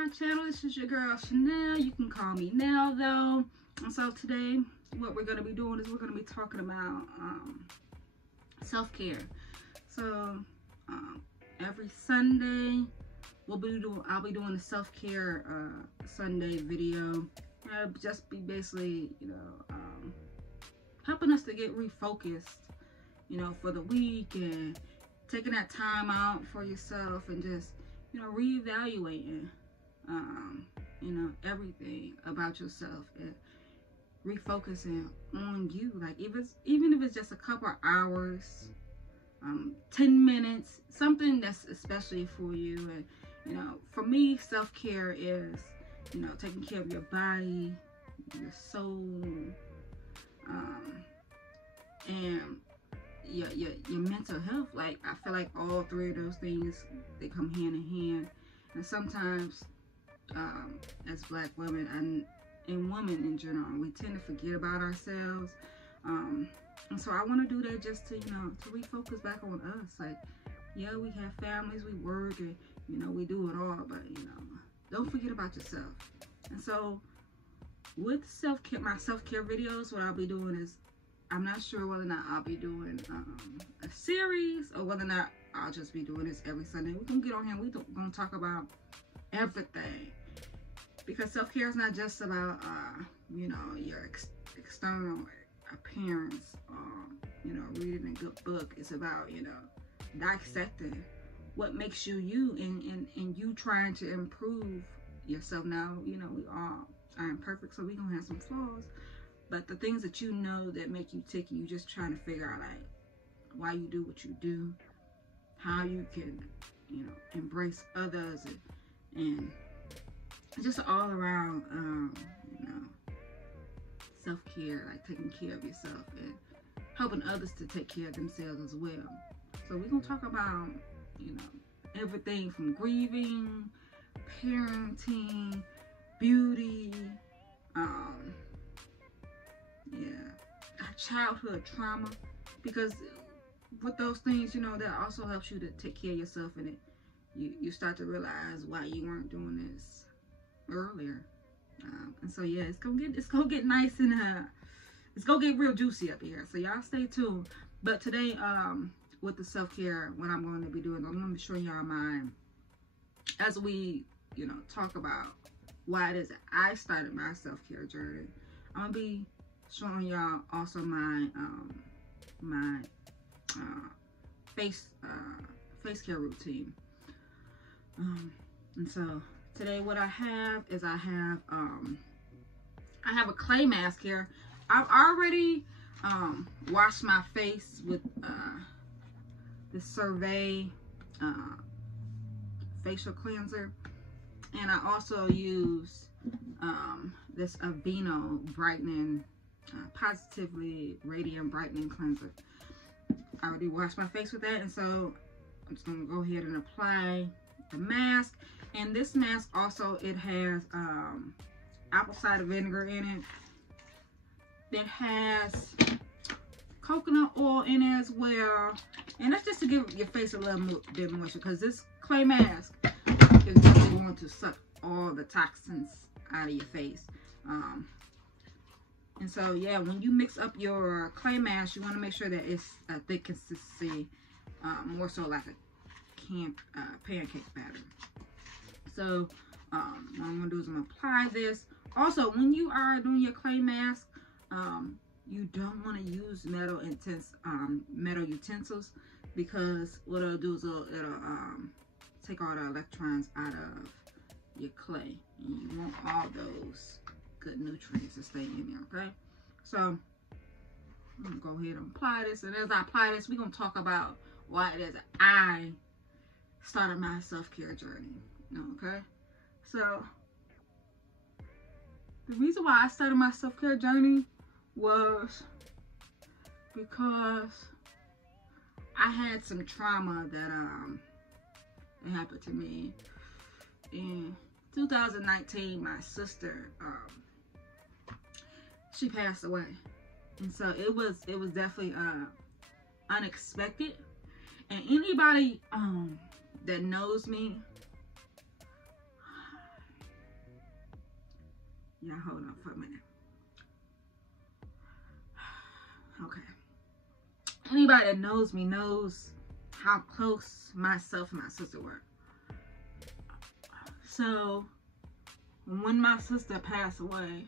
my channel. This is your girl Chanel. You can call me Nell though. And so today what we're going to be doing is we're going to be talking about self-care. So every Sunday I'll be doing a self-care Sunday video. It'll just be basically, you know, helping us to get refocused, you know, for the week, and taking that time out for yourself and just, you know, reevaluating, you know, everything about yourself and refocusing on you. Like even if it's just a couple of hours, 10 minutes, something that's especially for you. And, you know, for me, self-care is, you know, taking care of your body, your soul, and your mental health. Like, I feel like all three of those things, they come hand in hand. And sometimes as Black women and women in general, we tend to forget about ourselves, and so I want to do that just to, you know, to refocus back on us. Like, yeah, we have families, we work, and, you know, we do it all, but, you know, don't forget about yourself. And so with self-care, my self-care videos, what I'll be doing is, I'm not sure whether or not I'll be doing a series or whether or not I'll just be doing this every Sunday. We're going to get on here and we're going to talk about everything. Because self-care is not just about, you know, your external appearance, you know, reading a good book. It's about, you know, dissecting what makes you you, and you trying to improve yourself. Now, you know, we all are imperfect, so we're going to have some flaws. But the things that you know that make you tick, you just trying to figure out, like, why you do what you do, how you can, you know, embrace others, and just all around, you know, self-care, like taking care of yourself and helping others to take care of themselves as well. So we're going to talk about, you know, everything from grieving, parenting, beauty, childhood trauma, because with those things, you know, that also helps you to take care of yourself, and you start to realize why you weren't doing this earlier. And so yeah, it's gonna get nice, and it's gonna get real juicy up here, so y'all stay tuned. But today, with the self-care, what I'm going to be doing, I'm going to be showing y'all mine as we, you know, talk about why it is that I started my self-care journey. I'm gonna be showing y'all also my face care routine. And so today what I have is I have a clay mask here. I've already washed my face with this Survey facial cleanser, and I also use this Aveeno brightening, positively radiant brightening cleanser. I already washed my face with that, and so I'm just gonna go ahead and apply the mask. And this mask also, it has apple cider vinegar in it. It has coconut oil in it as well, and that's just to give your face a little bit moisture, because this clay mask is definitely going to suck all the toxins out of your face. And so yeah, when you mix up your clay mask, you want to make sure that it's a thick consistency, more so like a pancake batter. So what I'm gonna do is I'm gonna apply this. Also, when you are doing your clay mask, you don't want to use metal utensils, because what it'll do is it'll take all the electrons out of your clay, and you want all those good nutrients to stay in there. Okay, so I'm gonna go ahead and apply this, and as I apply this, we're gonna talk about why it is I started my self-care journey. Okay, so the reason why I started my self-care journey was because I had some trauma that happened to me in 2019. My sister, she passed away, and so it was definitely unexpected. And anybody that knows me, Yeah, hold on for a minute. Okay. Anybody that knows me knows how close myself and my sister were. So when my sister passed away,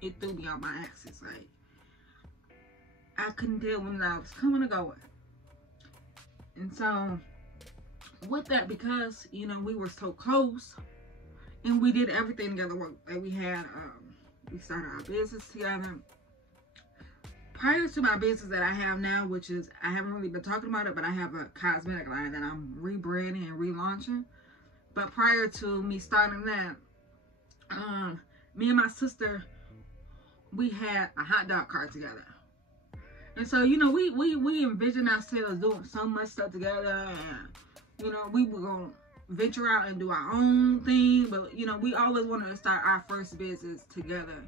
it threw me on my axis. Like, I couldn't tell when I was coming or going. And so with that, because, you know, we were so close and we did everything together. Like, we had, we started our business together. Prior to my business that I have now, which is, I haven't really been talking about it, but I have a cosmetic line that I'm rebranding and relaunching. But prior to me starting that, me and my sister, we had a hot dog cart together. And so, you know, we envisioned ourselves doing so much stuff together, and, you know, we were going to venture out and do our own thing, but, you know, we always wanted to start our first business together,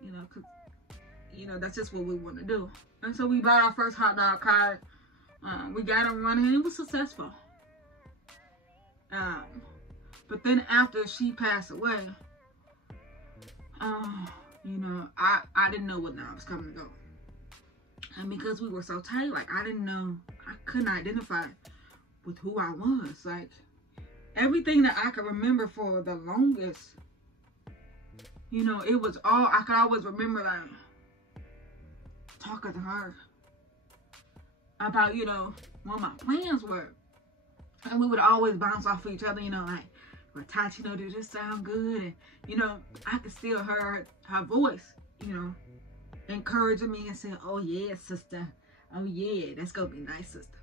you know, because, you know, that's just what we want to do. And so we bought our first hot dog cart, we got it running, and it was successful. But then after she passed away, you know, I didn't know what I was coming to go. And because we were so tight, like, I didn't know, I couldn't identify with who I was. Like, everything that I could remember for the longest, you know, it was all, I could always remember, like, talking to her about, you know, what my plans were. And we would always bounce off of each other, you know, like, well, Tati, you know, does this sound good? And, you know, I could still hear her voice, you know, encouraging me and saying, oh yeah, sister, oh yeah, that's gonna be nice, sister.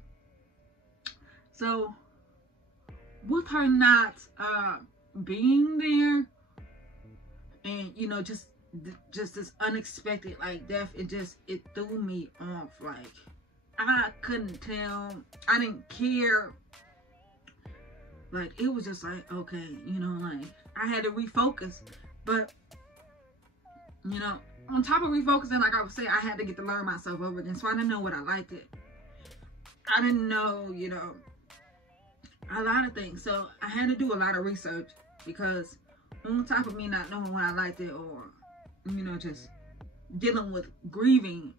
So with her not being there, and, you know, just this unexpected, like, death, it threw me off. Like, I couldn't tell, I didn't care. Like, it was just like, okay, you know, like, I had to refocus. But, you know, on top of refocusing, like I was saying, I had to get to learn myself over again. So I didn't know what I liked it. I didn't know, you know, a lot of things. So I had to do a lot of research, because on top of me not knowing what I liked it, or, you know, just dealing with grieving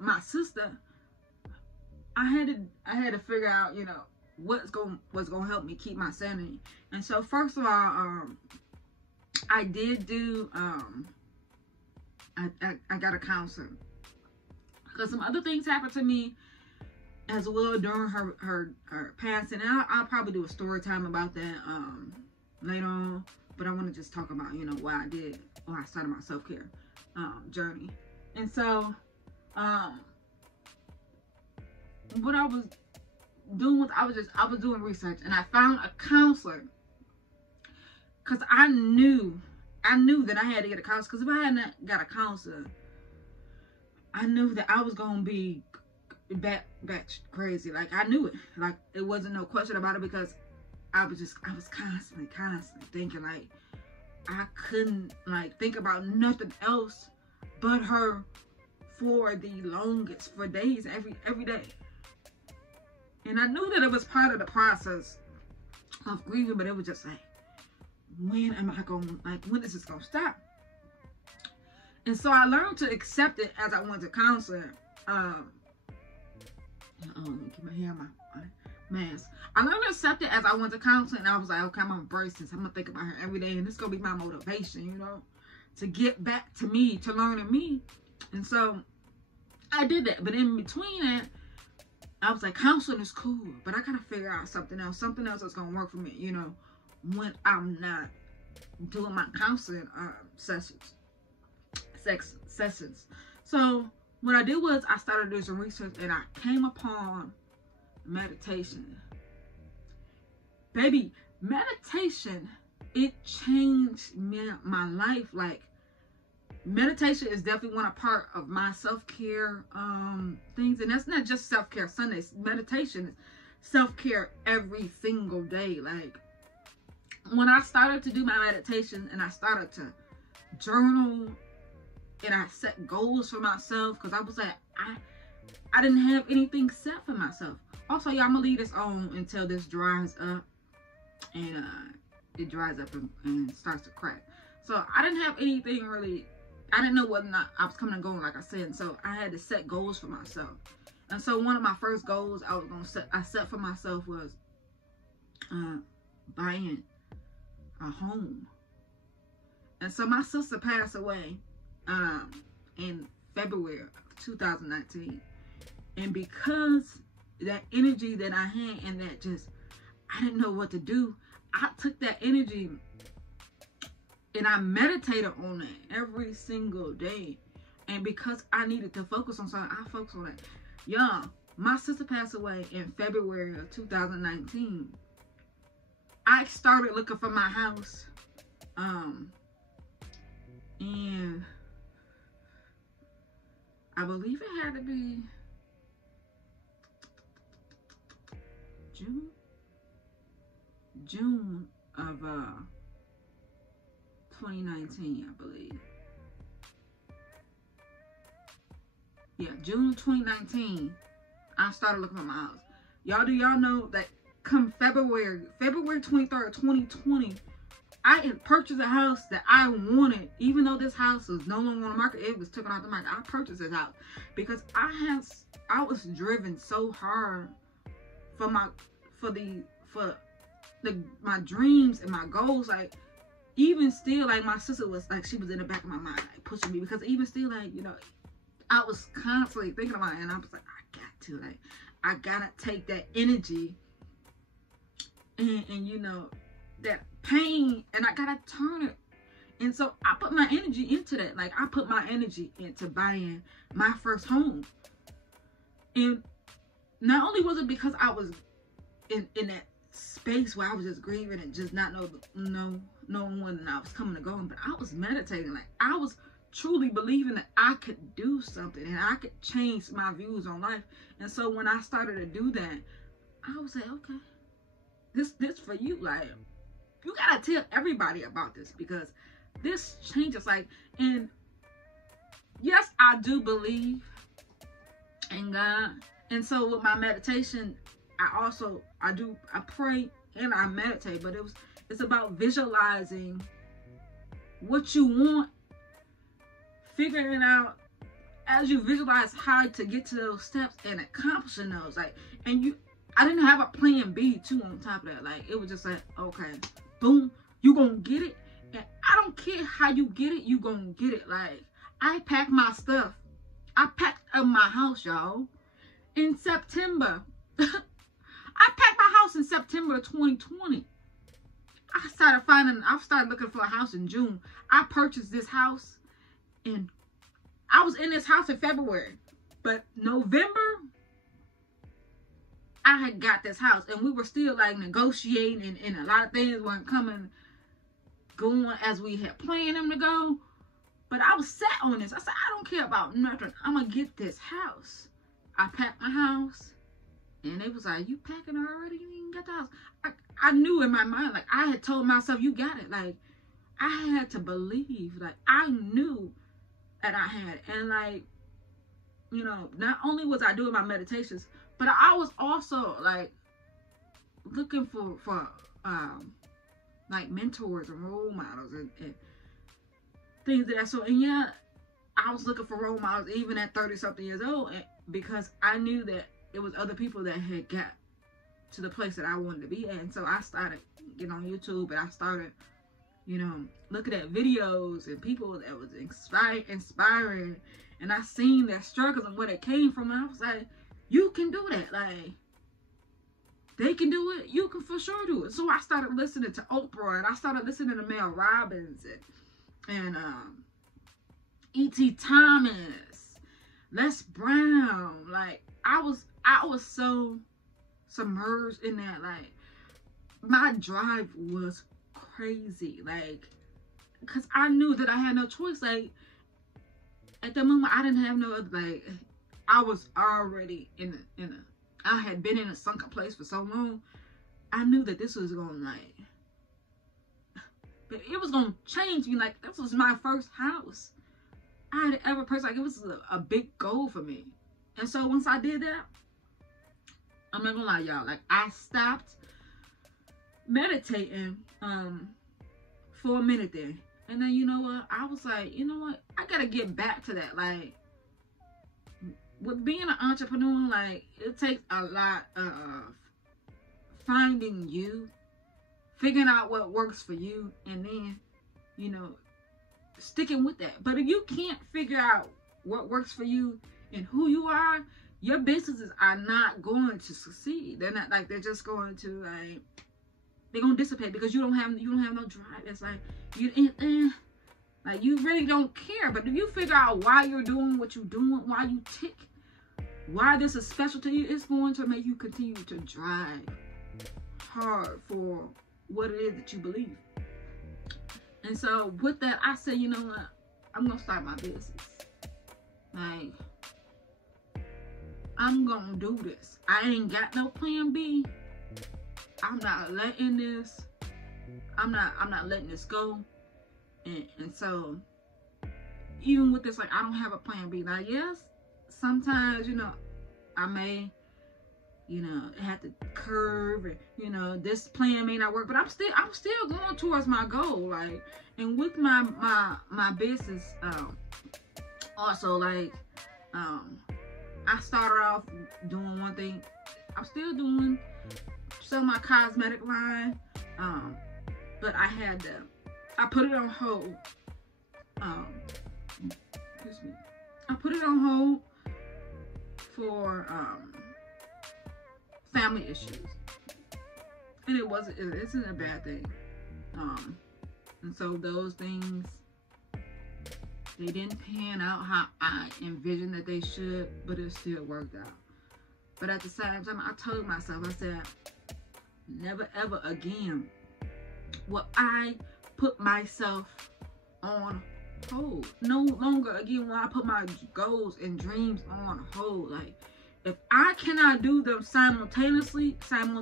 my sister, I had to figure out, you know, what's going to help me keep my sanity. And so first of all, I did do, I got a counselor, because some other things happened to me as well during her passing. And I'll probably do a story time about that later on, but I want to just talk about, you know, what I did when I started my self-care journey. And so what I was doing was, I was doing research, and I found a counselor, because I knew that I had to get a counselor. Because if I hadn't got a counselor, I knew that I was gonna be back crazy. Like, I knew it. Like, it wasn't no question about it, because I was constantly thinking, like, I couldn't, like, think about nothing else but her for the longest, for days, every day. And I knew that it was part of the process of grieving, but it was just like, when am I going, like, when is this going to stop? And so I learned to accept it as I went to counseling. Let me get my hair, my mask. I learned to accept it as I went to counseling, and I was like, okay, I'm going to embrace this. I'm going to think about her every day, and this is going to be my motivation, you know, to get back to me, to learning me. And so I did that. But in between that, I was like, counseling is cool, but I gotta figure out something else that's gonna work for me, you know, when I'm not doing my counseling sessions. So what I did was, I started doing some research, and I came upon meditation. Baby, meditation, it changed my life. Like, meditation is definitely one part of my self-care things. And that's not just self-care Sundays. Meditation is self-care every single day. Like, when I started to do my meditation, and I started to journal, and I set goals for myself, because I was like, I didn't have anything set for myself. Also, y'all, I'm gonna leave this on until this dries up, and it dries up and starts to crack. So I didn't have anything really. I didn't know whether or not I was coming and going, like I said. And so I had to set goals for myself. And so one of my first goals I set for myself was buying a home. And so my sister passed away in February of 2019. And because that energy that I had and that just, I didn't know what to do, I took that energy and I meditated on it every single day. And because I needed to focus on something, I focused on it. Y'all, my sister passed away in February of 2019. I started looking for my house. And I believe it had to be June of 2019, I believe. Yeah, June of 2019, I started looking for my house. Do y'all know that come February 23rd, 2020, I had purchased a house that I wanted. Even though this house was no longer on the market, it was taken off the market. I purchased this house because I was driven so hard for my dreams and my goals. Like, even still, like, my sister was like, she was in the back of my mind, like, pushing me, because even still, like, you know, I was constantly thinking about it, and I was like, I gotta take that energy and you know, that pain, and I gotta turn it. And so I put my energy into that. Like, I put my energy into buying my first home. And not only was it because I was in that space where I was just grieving and just not knowing when I was coming and going, but I was meditating. Like, I was truly believing that I could do something and I could change my views on life. And so when I started to do that, I was like, okay, this for you. Like, you gotta tell everybody about this, because this changes. Like, and yes, I do believe in God. And so with my meditation, I pray and I meditate, but it's about visualizing what you want, figuring out as you visualize how to get to those steps and accomplishing those. Like, and I didn't have a plan B too on top of that. Like, it was just like, okay, boom, you gonna get it, and I don't care how you get it, you gonna get it. Like, I packed my stuff. I packed up my house, y'all, in September. I packed my house in September of 2020. I started looking for a house in June. I purchased this house, and I was in this house in February. But November, I had got this house, and we were still like negotiating, and a lot of things weren't going as we had planned them to go. But I was set on this. I said, I don't care about nothing. I'm gonna get this house. I packed my house, and it was like, you packing already? You ain't got the house. I knew in my mind, like, I had told myself, you got it. Like, I had to believe. Like, I knew that I had. And, like, you know, not only was I doing my meditations, but I was also, like, looking for like, mentors and role models and things of that sort. And yeah, I was looking for role models even at 30-something years old, because I knew that it was other people that had got to the place that I wanted to be at. And so I started getting on YouTube, and I started, you know, looking at videos and people that was inspiring, and I seen their struggles and where they came from, and I was like, you can do that. Like, they can do it, you can for sure do it. So I started listening to Oprah, and I started listening to Mel Robbins and E.T. Thomas, Les Brown. Like, I was so submerged in that. Like, my drive was crazy. Like, because I knew that I had no choice. Like, at that moment, I didn't have no other, like, I was already I had been in a sunken place for so long. I knew that this was going to, like, it was going to change me. Like, this was my first house I had ever purchased. Like, it was a big goal for me. And so once I did that, I'm not gonna lie, y'all, like, I stopped meditating for a minute there. And then, you know what? I was like, you know what? I got to get back to that. Like, with being an entrepreneur, like, it takes a lot of finding you, figuring out what works for you, and then, you know, sticking with that. But if you can't figure out what works for you and who you are, your businesses are not going to succeed. They're not, like, they're just going to, like, they're gonna dissipate because you don't have no drive. It's like like you really don't care. But if you figure out why you're doing what you're doing, why you tick, why this is special to you, it's going to make you continue to drive hard for what it is that you believe. And so with that, I said, you know what, I'm gonna start my business. Like, I'm gonna do this. I ain't got no plan B. I'm not letting this, I'm not letting this go. And so even with this, like, I don't have a plan B. Now, yes, sometimes, you know, I may, you know, have to curve, and, you know, this plan may not work, but I'm still going towards my goal. Like, and with my business, also, like, I started off doing one thing. I'm still doing some of my cosmetic line, but I put it on hold. Excuse me. I put it on hold for family issues, and it isn't a bad thing. And so those things, they didn't pan out how I envisioned that they should, but it still worked out. But at the same time, I told myself, I said, never ever again will I put myself on hold. No longer again will I put my goals and dreams on hold. Like, if I cannot do them simultaneously, come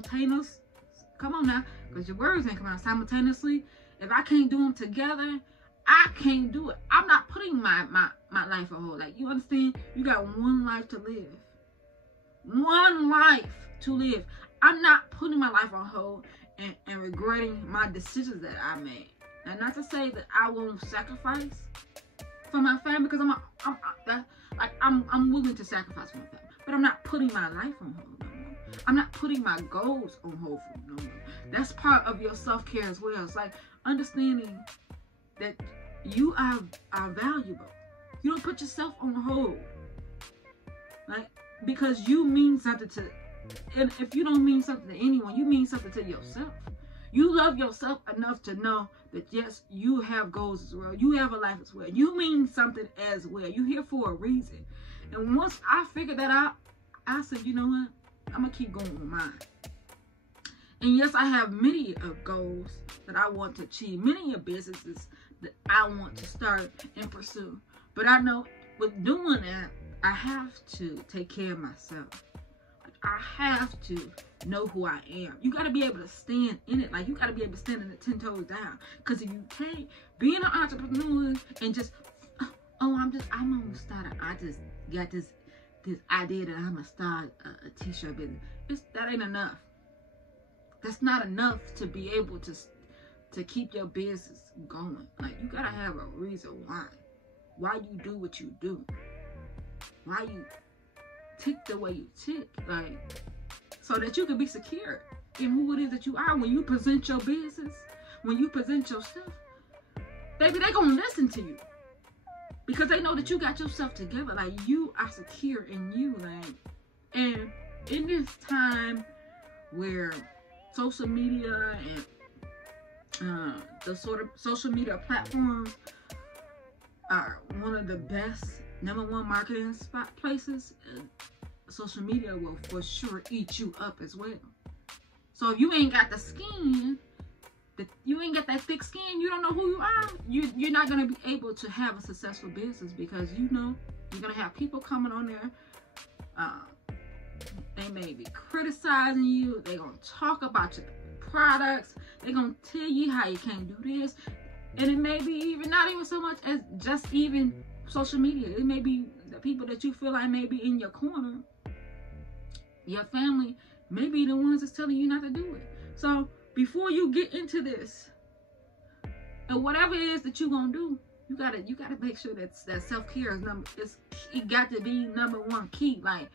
on now, because your words ain't coming out simultaneously. If I can't do them together, I can't do it. I'm not putting my life on hold. Like, you understand? You got one life to live. One life to live. I'm not putting my life on hold and regretting my decisions that I made. And not to say that I won't sacrifice for my family, because I'm willing to sacrifice for my family. But I'm not putting my life on hold no more. I'm not putting my goals on hold no more. That's part of your self-care as well. It's like understanding that you are valuable. You don't put yourself on hold. Like, because you mean something to, and if you don't mean something to anyone, you mean something to yourself. You love yourself enough to know that, yes, you have goals as well. You have a life as well. You mean something as well. You're here for a reason. And once I figured that out, I said, you know what? I'm going to keep going with mine. And yes, I have many of goals that I want to achieve. Many of businesses that I want to start and pursue. But I know with doing that, I have to take care of myself. I have to know who I am. You got to be able to stand in it. Like, you got to be able to stand in it 10 toes down. Because if you can't, being an entrepreneur and just, oh, I'm gonna start. I just got this idea that I'm gonna start a t-shirt business. That ain't enough. That's not enough to be able to keep your business going. Like, you gotta have a reason why you do what you do, why you tick the way you tick, like, so that you can be secure in who it is that you are. When you present your business, when you present your stuff, baby, they gonna listen to you because they know that you got yourself together. Like, you are secure in you. Like, and in this time where social media and the sort of social media platforms are one of the best #1 marketing places, social media will for sure eat you up as well. So if you ain't got the skin, you ain't got that thick skin, you don't know who you are, you're not going to be able to have a successful business, because you know you're going to have people coming on there. They may be criticizing you. They're going to talk about your products. They're going to tell you how you can't do this. And it may be even not even so much as just even social media. It may be the people that you feel like may be in your corner. Your family may be the ones that's telling you not to do it. So before you get into this, and whatever it is that you're gonna do, you gotta make sure that self-care is it got to be number one key. Like,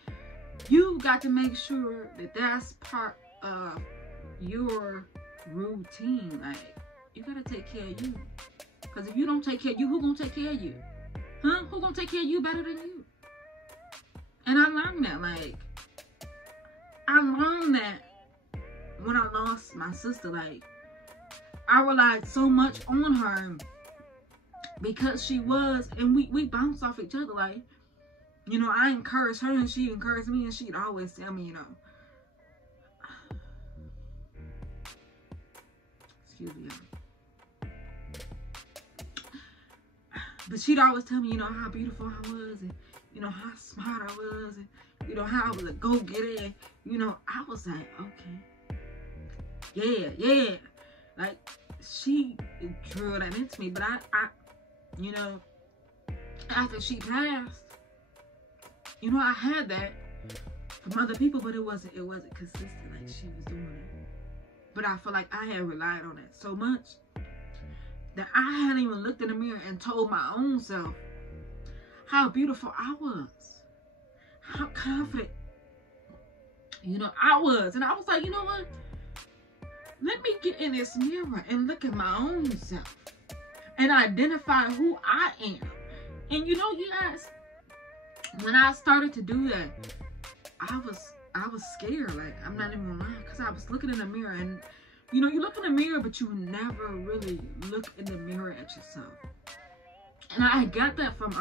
you got to make sure that that's part of your routine. Like, you gotta take care of you, because if you don't take care of you, who gonna take care of you? Huh? Who gonna take care of you better than you? And I learned that. Like, I learned that when I lost my sister. Like, I relied so much on her because she was, and we bounced off each other. Like, you know, I encouraged her and she encouraged me, and she'd always tell me, you know, excuse me, but she'd always tell me, you know, how beautiful I was, and, you know, how smart I was, and, you know, how I was a go-getter. And, you know, I was like, okay, yeah. Like, she drew that into me. But I, you know, after she passed, you know, I had that from other people, but it wasn't consistent like she was doing it. But I feel like I had relied on it so much that I hadn't even looked in the mirror and told my own self how beautiful I was, how confident, you know, I was. And I was like, you know what? Let me get in this mirror and look at my own self and identify who I am. And you know, you guys, when I started to do that, I was scared. Like, I'm not even gonna lie, because I was looking in the mirror, and you know, you look in the mirror, but you never really look in the mirror at yourself. And I got that from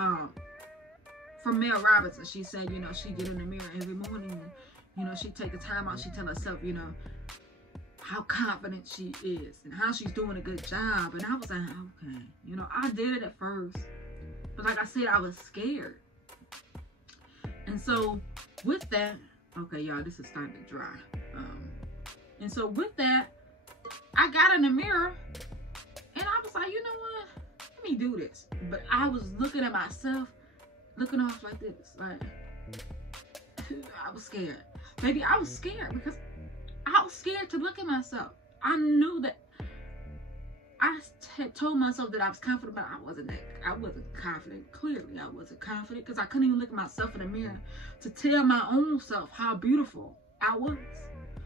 Mel Robbins. She said, you know, she get in the mirror every morning, and, you know, she take the time out, she tell herself, you know, how confident she is and how she's doing a good job. And I was like, okay, you know, I did it at first, but like I said, I was scared. And so with that, okay, y'all, this is starting to dry. And so with that, I got in the mirror and I was like, you know what? Let me do this. But I was looking at myself, looking off like this. Like, I was scared. Baby, I was scared because I was scared to look at myself. I knew that I had told myself that I was confident, but I wasn't confident. Clearly, I wasn't confident because I couldn't even look at myself in the mirror to tell my own self how beautiful I was,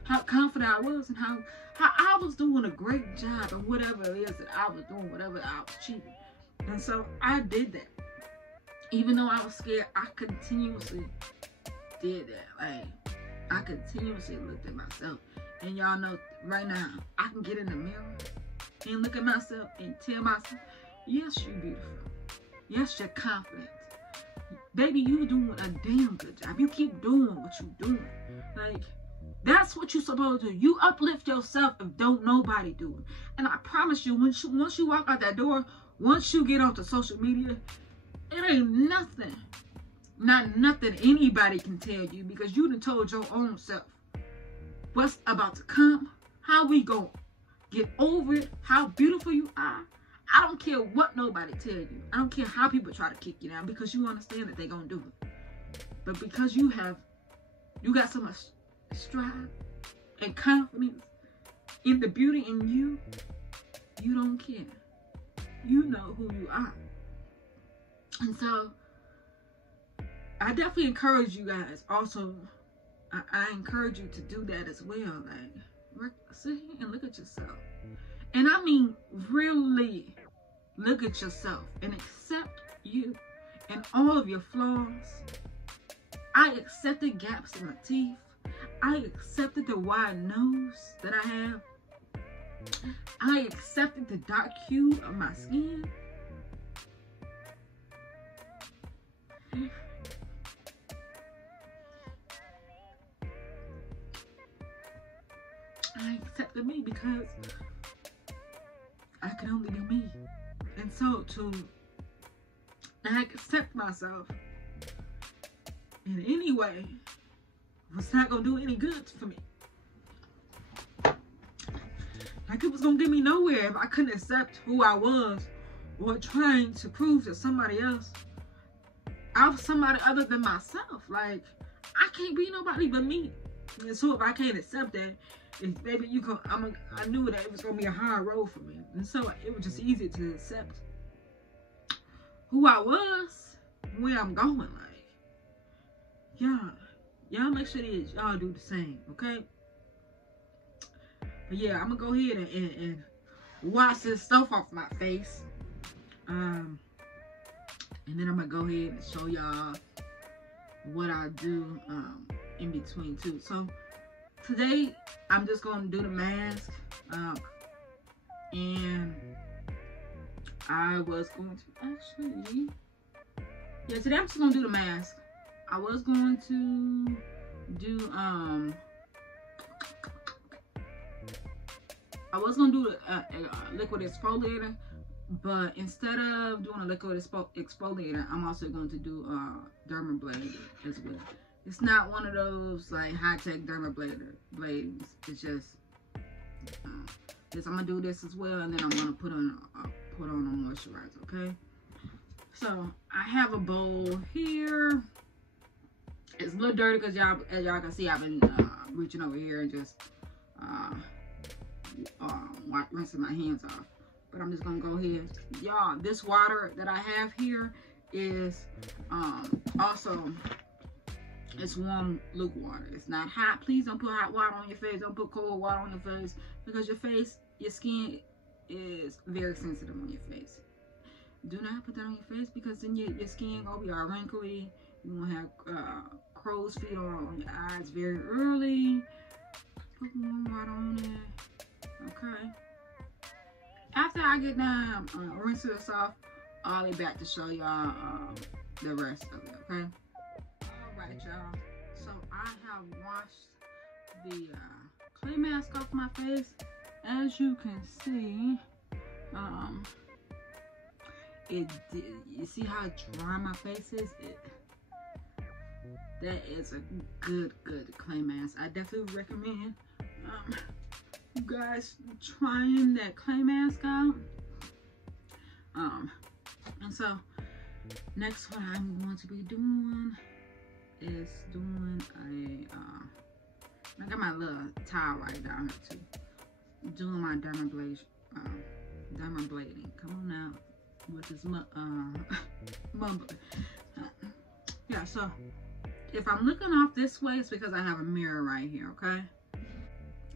how confident I was, and how I was doing a great job in whatever it is that I was doing, whatever I was achieving. And so I did that. Even though I was scared, I continuously did that. Like, I continuously looked at myself. And y'all know right now, I can get in the mirror and look at myself and tell myself, yes, you're beautiful. Yes, you're confident. Baby, you doing a damn good job. You keep doing what you're doing. Like, that's what you're supposed to do. You uplift yourself if don't nobody do it. And I promise you, once you walk out that door, once you get onto social media, it ain't nothing. Not nothing anybody can tell you, because you done told your own self what's about to come, how we gonna get over it, how beautiful you are. I don't care what nobody tell you. I don't care how people try to kick you down, because you understand that they gonna do it. But because you got so much strive and confidence in the beauty in you, you don't care. You know who you are. And so I definitely encourage you guys. Also, I encourage you to do that as well. Like, sit here and look at yourself. And I mean, really look at yourself and accept you and all of your flaws. I accepted gaps in my teeth. I accepted the wide nose that I have. I accepted the dark hue of my skin. I accepted me because I can only be me. And so I accept myself in any way was not gonna do any good for me. Like, it was gonna get me nowhere if I couldn't accept who I was, or trying to prove to somebody else I was somebody other than myself. Like, I can't be nobody but me. And so if I can't accept that, maybe I knew that it was gonna be a hard road for me, and so it was just easy to accept who I was, where I'm going. Like, y'all make sure that y'all do the same, okay? But yeah, I'm gonna go ahead and wash this stuff off my face, and then I'm gonna go ahead and show y'all what I do in between too. So today I'm just gonna do the mask, and I was going to actually, yeah, today I'm just gonna do the mask. I was going to do a liquid exfoliator, but instead of doing a liquid exfoliator, I'm also going to do dermablade as well. It's not one of those like high-tech dermablades. It's just I'm gonna do this as well, and then I'm gonna put on a moisturizer. Okay. So I have a bowl here. It's a little dirty because as y'all can see, I've been reaching over here and just rinsing my hands off. But I'm just gonna go ahead, y'all. This water that I have here is also, it's warm Luke water. It's not hot. Please don't put hot water on your face. Don't put cold water on your face, because your skin is very sensitive on your face. Do not put that on your face, because then your skin gonna be all wrinkly. You gonna have crow's feet on your eyes very early. Put warm water on it. Okay. After I get done rinsing this off, I'll be back to show y'all the rest of it. Okay. Alright, y'all. So I have washed the clay mask off my face. As you can see, you see how dry my face is? That is a good clay mask. I definitely recommend you guys trying that clay mask out. And so next, what I'm going to be doing is doing I got my little towel right down here too. Doing my dermablading. Come on now with this mumbling. Yeah, so if I'm looking off this way, it's because I have a mirror right here, okay?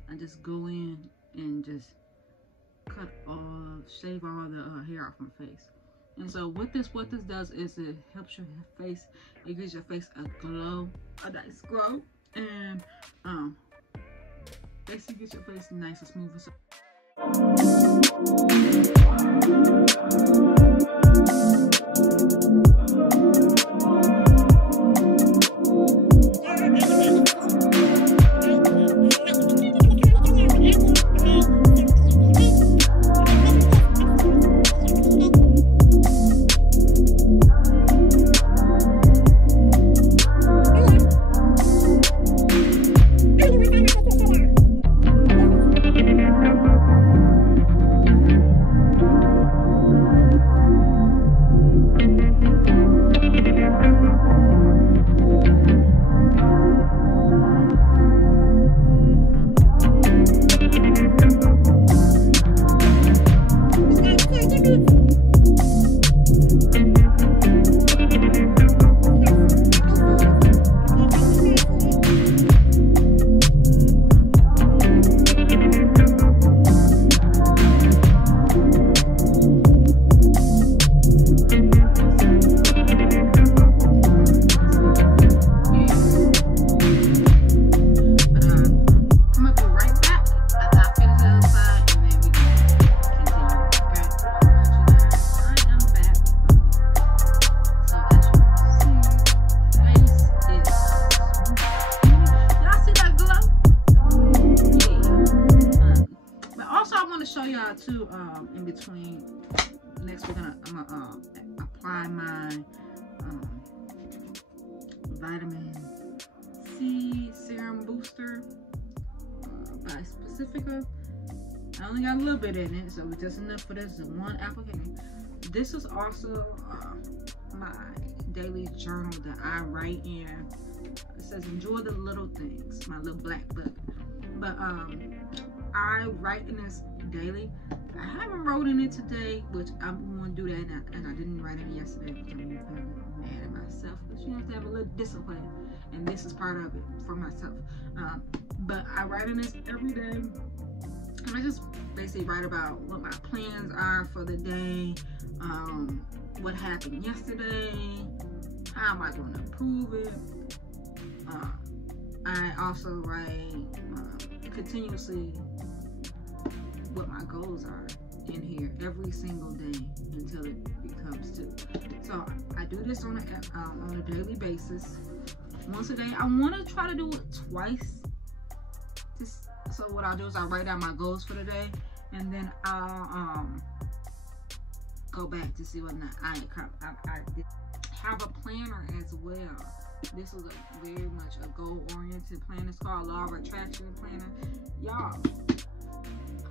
I just go in and just shave all the hair off my face. And so what this does is it helps your face, it gives your face a glow, a nice glow, and basically gets your face nice and smooth and so. In between, next I'm gonna apply my vitamin C serum booster by Specifica. I only got a little bit in it, so it's just enough for this one application. This is also my daily journal that I write in. It says enjoy the little things, my little black book. But I write in this daily. I haven't wrote in it today, which I'm going to do that, and I didn't write in it yesterday because I'm mad at myself, because you have to have a little discipline, and this is part of it for myself. But I write in this every day, and I just basically write about what my plans are for the day, what happened yesterday, how am I going to improve it. I also write continuously what my goals are in here every single day until it becomes 2. So I do this on a daily basis, once a day. I want to try to do it twice. So what I'll do is I'll write down my goals for the day, and then I'll go back to see what I did. Have a planner as well. This is a very much a goal-oriented planner. It's called Law of Attraction Planner. Y'all,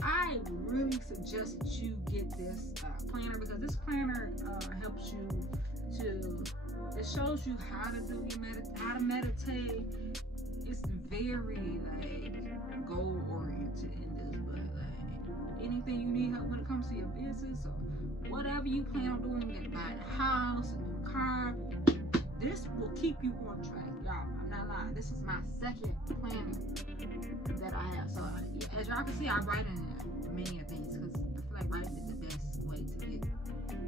I really suggest that you get this planner, because this planner helps you to, it shows you how to do how to meditate. It's very like goal oriented in this, but like anything you need help when it comes to your business or whatever you plan on doing, buying a house, a new car, this will keep you on track, y'all. I'm not lying. This is my second planner that I have. So as y'all can see, I write in many of these because I feel like writing is the best way to get,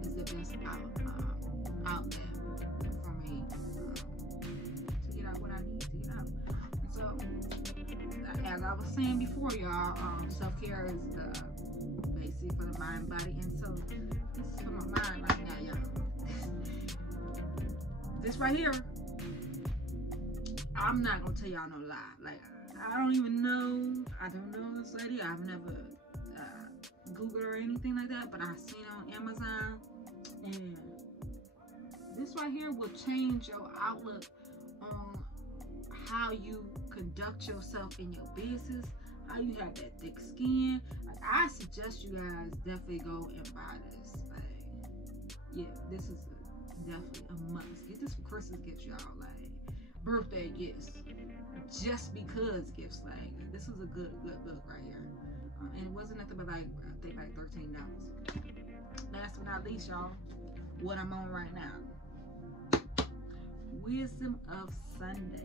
is the best outlet for me to get out what I need to get out. And so, as I was saying before, y'all, self-care is basically for the mind, body, and soul. This is for my mind right now, y'all. This right here, I'm not gonna tell y'all no lie. Like, I don't even know. I don't know this lady. I've never Googled her or anything like that, but I've seen it on Amazon, and this right here will change your outlook on how you conduct yourself in your business, how you have that thick skin. Like, I suggest you guys definitely go and buy this. Like, yeah, this is definitely a must. Get this for Christmas gifts, y'all. Like, birthday gifts, just because gifts. Like, this is a good book right here. And it wasn't nothing but like, I think like $13. Last but not least, y'all, what I'm on right now. Wisdom of Sundays.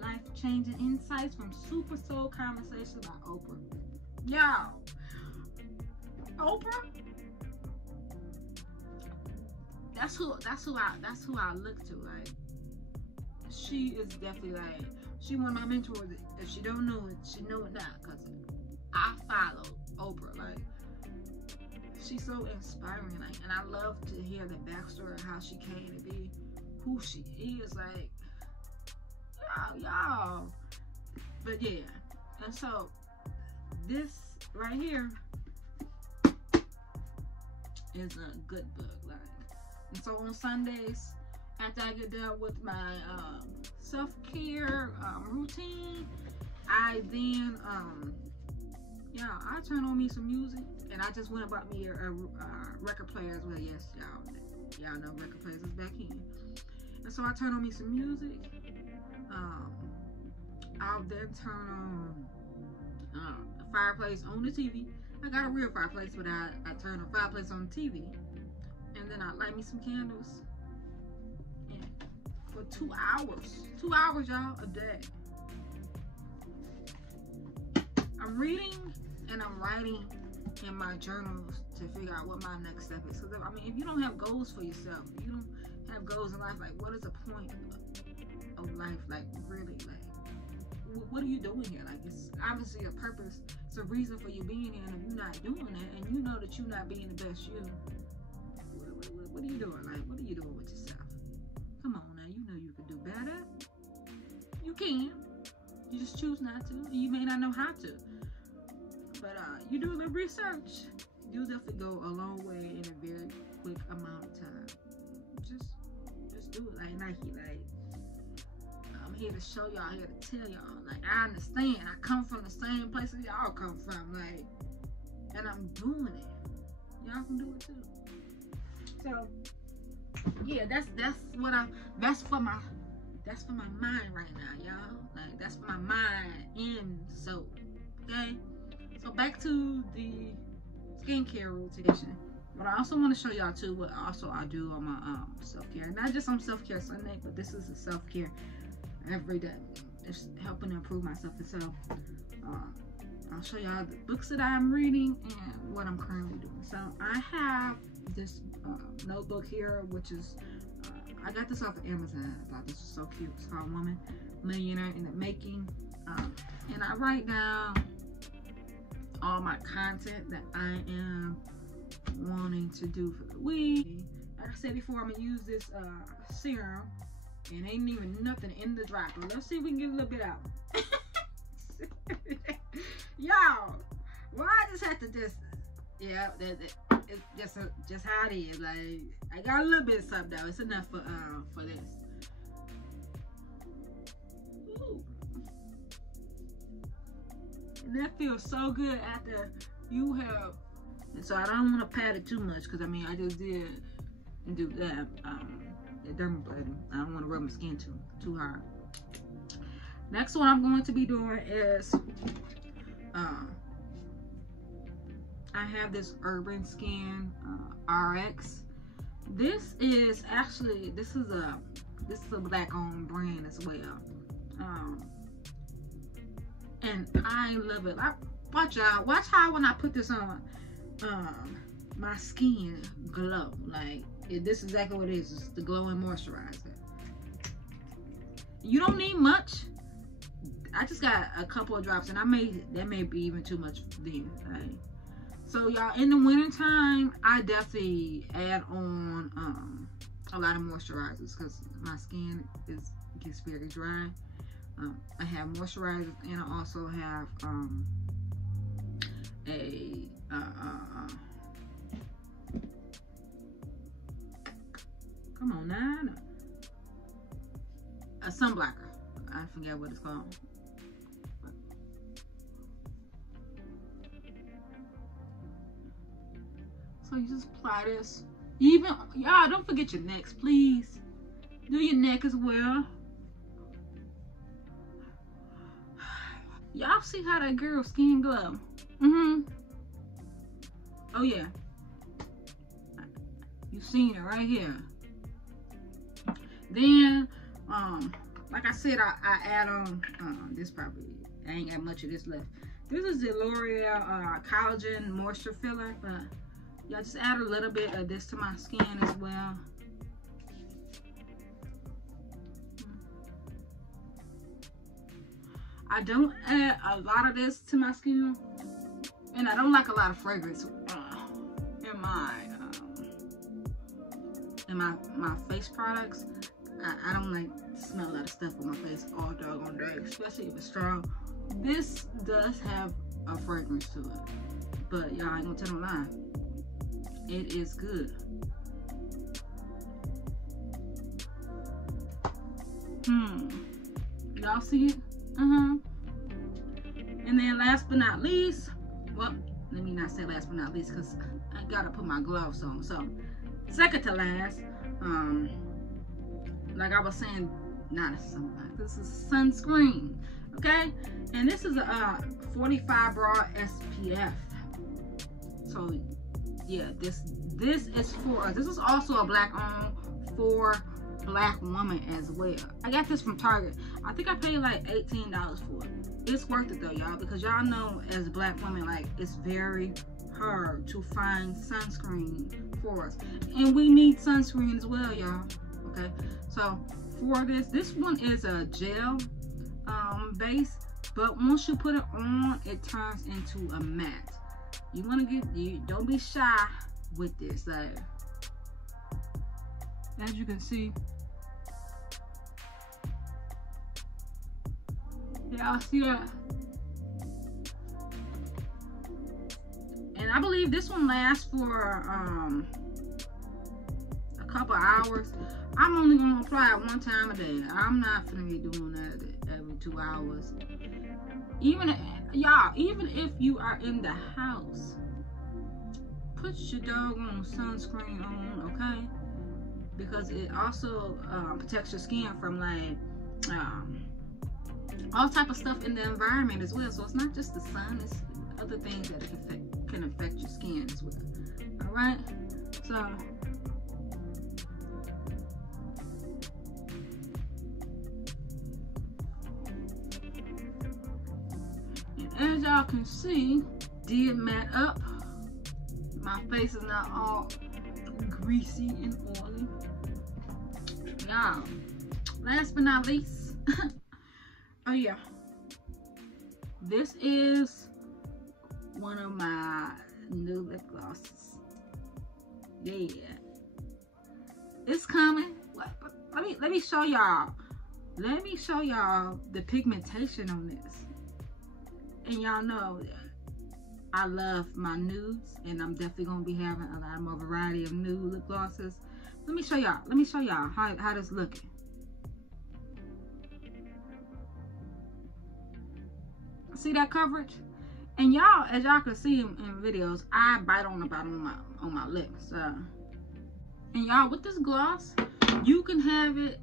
Life-changing insights from Super Soul Conversations by Oprah. Y'all, Oprah, that's who I look to. Like, she is definitely like, she one of my mentors. If she don't know it, she know it now, cause I follow Oprah. Like, she's so inspiring. Like, and I love to hear the backstory of how she came to be who she is. Like, y'all. But yeah, and so this right here is a good book. Like, and so on Sundays, after I get done with my self-care routine, I then I turn on me some music, and I just went and bought me a record player as well. Yes, y'all know record players is back in. And so I turn on me some music. I'll then turn on the fireplace on the TV. I got a real fireplace, but I turn the fireplace on the TV, and then I light me some candles. And for 2 hours, y'all, a day, I'm reading and I'm writing in my journals to figure out what my next step is. Because I mean, if you don't have goals for yourself, if you don't have goals in life, like, what is the point of life? Like, really, like, what are you doing here? Like, it's obviously a purpose. It's a reason for you being here. And if you're not doing that, and you know that you're not being the best you, what are you doing? Like, what are you doing with yourself? Come on now, you know you can do better. You can. You just choose not to. And you may not know how to. But you do a little research. You'll definitely go a long way in a very quick amount of time. Just do it like Nike. Like, I'm here to show y'all, here to tell y'all. Like, I understand. I come from the same place that y'all come from. Like, and I'm doing it. Y'all can do it too. So yeah, that's for my mind right now, y'all. Like, that's for my mind and soul. Okay, so back to the skincare rotation. But I also want to show y'all too what also I do on my self-care. Not just on self-care Sunday, but this is a self-care every day. It's helping to improve myself. And so I'll show y'all the books that I'm reading and what I'm currently doing. So I have this notebook here, which is I got this off of Amazon. I thought this was so cute. It's called Woman Millionaire in the Making. And I write down all my content that I am wanting to do for the week. Like I said before, I'm gonna use this serum, and ain't even nothing in the dropper. Let's see if we can get a little bit out. Y'all, well, I just have to yeah, it's just how it is. Like, I got a little bit of something though. It's enough for this. Ooh. And that feels so good after you have. And so I don't want to pat it too much, because I mean, I just did do that dermaplaning. I don't want to rub my skin too hard. Next one I'm going to be doing is I have this Urban Skin RX. This is a black owned brand as well. And I love it. Watch how when I put this on, my skin glow. Like, this is exactly what it is. It's the glowing moisturizer. You don't need much. I just got a couple of drops, and that may be even too much then. Right? So y'all, in the winter time, I definitely add on a lot of moisturizers, because my skin gets very dry. I have moisturizers, and I also have come on now, a sunblocker. I forget what it's called. So you just apply this. Even y'all, don't forget your necks, please. Do your neck as well. Y'all see how that girl's skin glow? Oh yeah. You seen it right here. Then, like I said, I add on this probably. I ain't got much of this left. This is the L'Oreal Collagen Moisture Filler, but y'all just add a little bit of this to my skin as well. I don't add a lot of this to my skin, and I don't like a lot of fragrance in my face products. I don't like to smell a lot of stuff on my face all doggone day, especially if it's strong. This does have a fragrance to it, but y'all ain't gonna tell them lie. It is good. Y'all see it? And then last but not least, well, let me not say last but not least, because I gotta put my gloves on. So second to last, like I was saying, not sunlight. This is sunscreen, okay? And this is a 45 broad SPF. So yeah, this is for us. This is also a black owned for black woman as well. I got this from Target. I think I paid like $18 for it. It's worth it though, y'all, because y'all know as black women, like, it's very hard to find sunscreen for us, and we need sunscreen as well, y'all. Okay, so for this one is a gel base, but once you put it on, it turns into a matte. You want to don't be shy with this. Like, as you can see, y'all see that? And I believe this one lasts for a couple hours. I'm only gonna apply it one time a day. I'm not gonna be doing that every 2 hours. Even y'all, even if you are in the house, put your doggone sunscreen on, okay? Because it also protects your skin from like all type of stuff in the environment as well. So it's not just the sun, it's other things that can affect your skin as well. All right, so and as y'all can see, did matte up. My face is not all greasy and oily. Y'all, last but not least, oh yeah, this is one of my new lip glosses. Yeah, it's coming. Let me show y'all. Let me show y'all the pigmentation on this. And y'all know I love my nudes, and I'm definitely gonna be having a lot more variety of nude lip glosses. Let me show y'all how this looking. See that coverage? And y'all, as y'all can see in videos, I bite on the bottom of my lips. And y'all, with this gloss, you can have it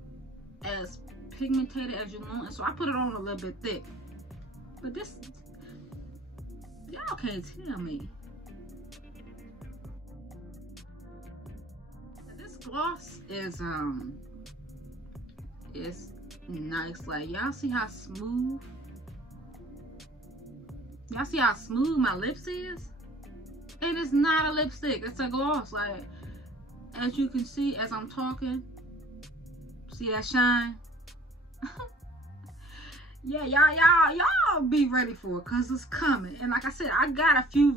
as pigmented as you want. And so I put it on a little bit thick. But this, y'all can't tell me. This gloss is it's nice. Like, y'all see how smooth? Y'all see how smooth my lips is? It is not a lipstick, it's a gloss. Like, as you can see as I'm talking, see that shine? Yeah, y'all be ready for it, cause it's coming. And like I said, I got a few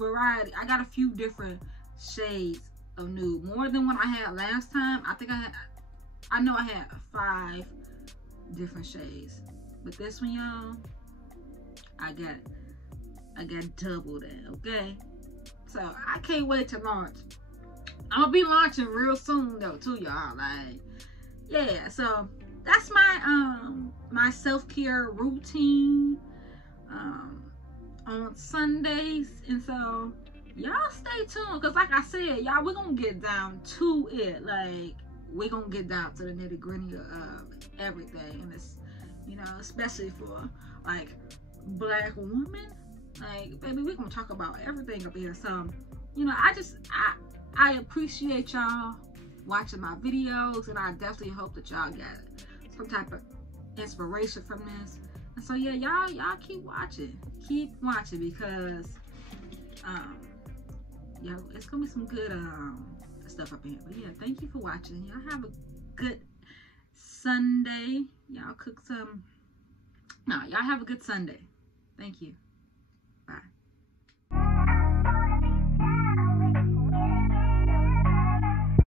different shades of nude, more than what I had last time. I know I had 5 different shades, but this one, y'all, I got double that, okay? So I can't wait to launch. I'm gonna be launching real soon though too, y'all. Like, yeah, so that's my my self-care routine on Sundays. And so y'all stay tuned, because like I said, y'all, we're gonna get down to it. Like, we're gonna get down to the nitty-gritty of everything. And it's, you know, especially for like Black women. Like, baby, we're gonna talk about everything up here. So, you know, I appreciate y'all watching my videos, and I definitely hope that y'all got some type of inspiration from this. And so yeah, y'all keep watching, because yeah, it's gonna be some good stuff up in here. But yeah, thank you for watching. Y'all have a good Sunday. Y'all have a good Sunday. Thank you. Bye.